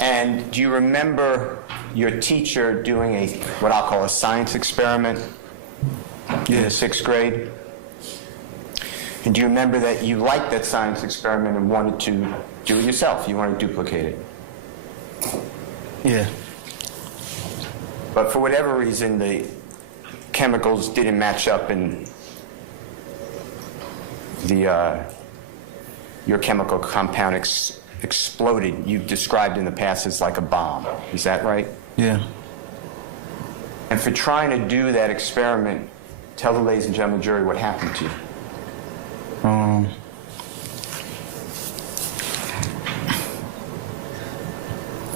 And do you remember your teacher doing what I'll call a science experiment in the 6th grade? And do you remember that you liked that science experiment and wanted to do it yourself? You wanted to duplicate it? Yeah. But for whatever reason, the chemicals didn't match up and your chemical compound exploded. You've described in the past as like a bomb. Is that right? Yeah. And for trying to do that experiment, tell the ladies and gentlemen jury what happened to you.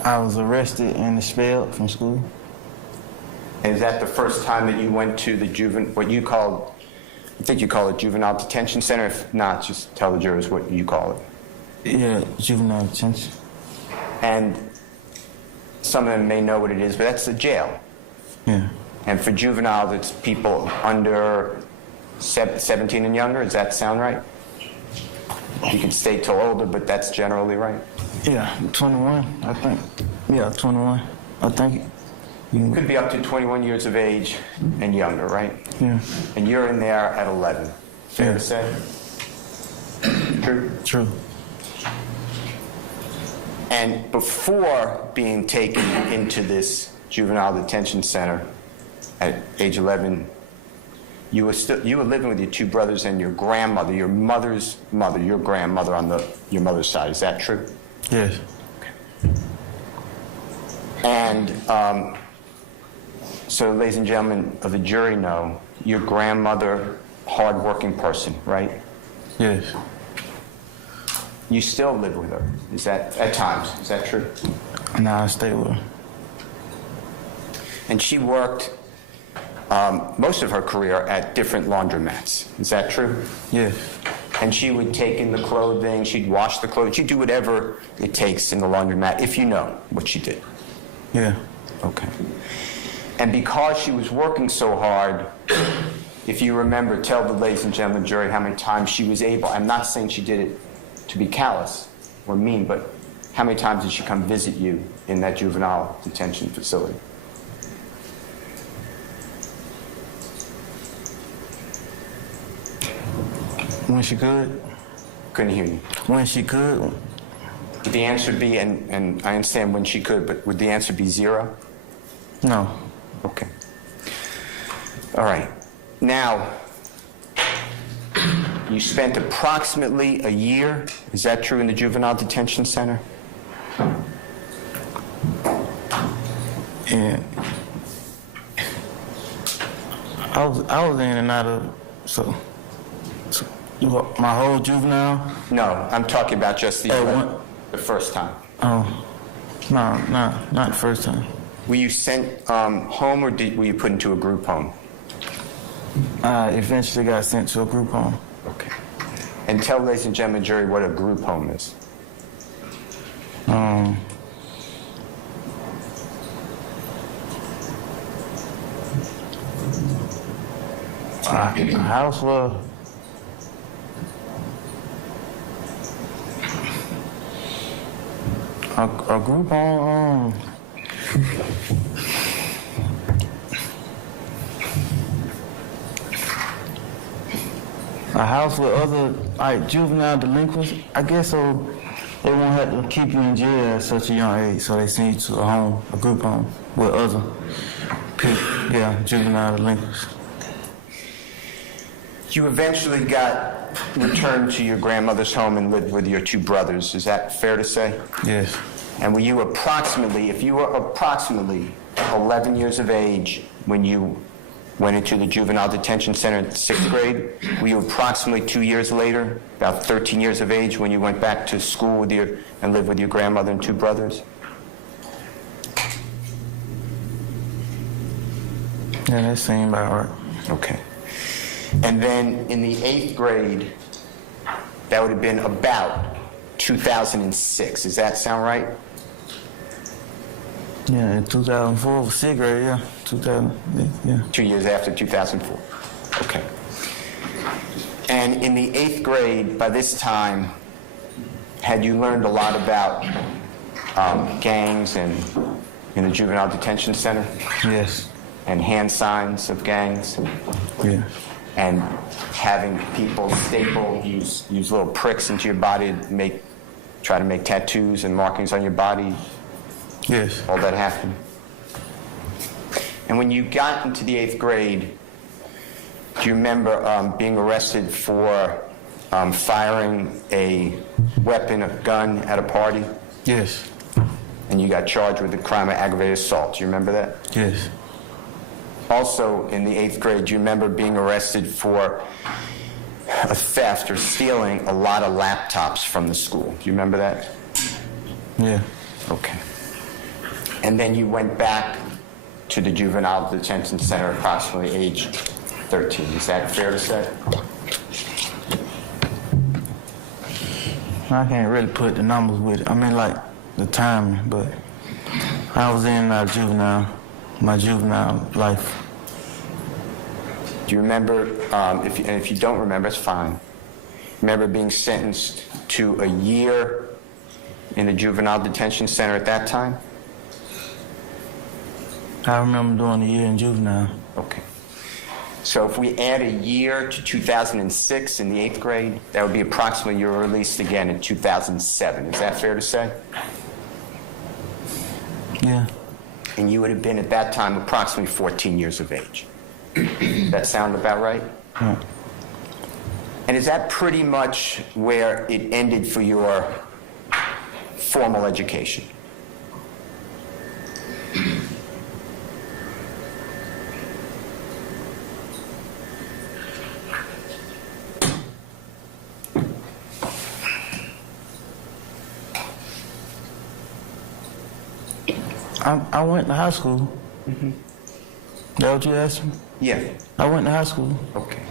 I was arrested and expelled from school. And is that the first time that you went to the what you called, I think you call it juvenile detention center? If not, just tell the jurors what you call it. Yeah, juvenile detention. And some of them may know what it is, but that's the jail. Yeah. And for juvenile, it's people under 17 and younger. Does that sound right? You can stay till older, but that's generally right. Yeah, 21, I think. Yeah, 21, I think. It could be up to 21 years of age and younger, right? Yeah. And you're in there at 11. Fair to say? True? True. And before being taken into this juvenile detention center at age 11, you were living with your two brothers and your grandmother, your mother's mother, your grandmother on your mother's side. Is that true? Yes. Okay. And so, ladies and gentlemen of the jury know your grandmother, hard-working person, right? Yes. You still live with her. Is that at times? Is that true? No, I stay with her. And she worked most of her career at different laundromats. Is that true? Yes. And she would take in the clothing, she'd wash the clothes, she'd do whatever it takes in the laundromat, if you know what she did. Yeah. Okay. And because she was working so hard, if you remember, tell the ladies and gentlemen jury how many times she was able, I'm not saying she did it to be callous or mean, but how many times did she come visit you in that juvenile detention facility? When she could. Couldn't hear you. When she could. Would the answer be, and I understand when she could, but would the answer be 0? No. Okay. All right. Now, you spent approximately a year, is that true, in the juvenile detention center? Yeah. I was in and out of, so my whole juvenile? No, I'm talking about just the first time. Oh, no, not the first time. Were you sent home, or were you put into a group home? I eventually got sent to a group home. Okay. And tell ladies and gentlemen jury what a group home is. A house where a group home. A house with other juvenile delinquents, I guess, so they won't have to keep you in jail at such a young age, so they send you to a group home with other people, juvenile delinquents. You eventually got returned to your grandmother's home and lived with your two brothers. Is that fair to say? Yes. And if you were approximately 11 years of age when you went into the juvenile detention center in 6th grade, were you approximately 2 years later, about 13 years of age, when you went back to school and lived with your grandmother and two brothers? Yeah, that seemed about right. Okay. And then in the 8th grade, that would have been about 2006. Does that sound right? Yeah, in 2004, 6th grade, yeah. 2000, 2 years after 2004. Okay. And in the 8th grade, by this time, had you learned a lot about gangs and in the juvenile detention center? Yes. And hand signs of gangs? Yeah. And having people use little pricks into your body to try to make tattoos and markings on your body? Yes. All that happened? And when you got into the 8th grade, do you remember being arrested for firing a weapon, a gun, at a party? Yes. And you got charged with the crime of aggravated assault. Do you remember that? Yes. Also, in the 8th grade, do you remember being arrested for a theft or stealing a lot of laptops from the school? Do you remember that? Yeah. Okay. And then you went back to the juvenile detention center approximately age 13. Is that fair to say? I can't really put the numbers with it. I mean, like, the timing, but I was in and out of my juvenile life. Do you remember, if you don't remember, it's fine. Remember being sentenced to a year in the juvenile detention center at that time? I remember doing a year in juvenile. Okay. So if we add a year to 2006 in the 8th grade, that would be approximately you were released again in 2007. Is that fair to say? Yeah. And you would have been at that time approximately 14 years of age. That sound about right? Yeah. And is that pretty much where it ended for your formal education? I went to high school. Mm-hmm. That what you asked me? Yeah. I went to high school. Okay.